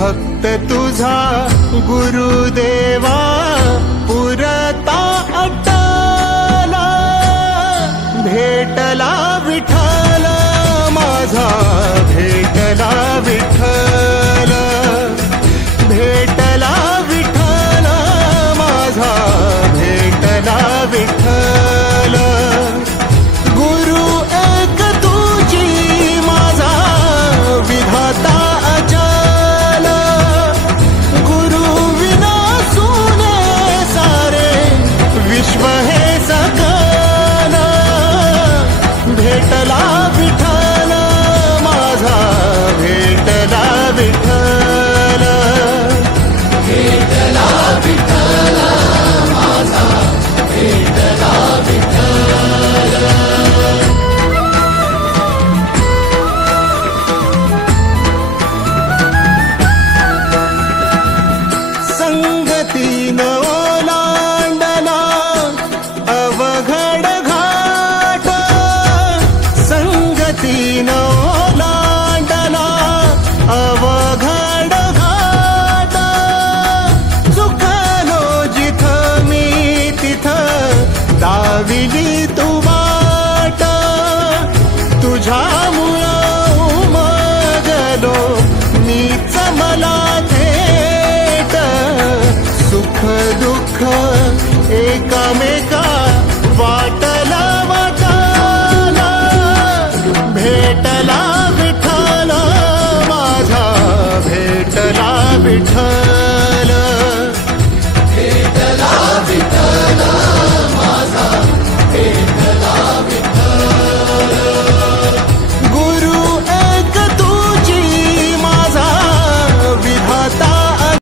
भक्त तुझा गुरुदेवा पुरता अटला, भेटला विठ्ठल माझा, भेटला विठ्ठल, भेटला विठ्ठल माझा, भेटला विठ्ठल. गुरु एक तुझी माझा विधाता अचल, गुरु विना सुने सारे विश्व हे सकल. भेटला विठ्ठल माझा, भेटला विठ्ठल, भेटला विठ्ठल माझा, भेटला विठ्ठल. संगतीन ओलांडला अवघड घाट, संगतीन ओलांडला अवघड घाट. चुकलो जिथं मी तिथं दाविली तू वाट, तुझ्यामुळं उमगलो मीच मला थेट. सुख दुःख एकामेका वाटला वाटाला, भेटला विठ्ठल माझा, भेटला विठ्ठल.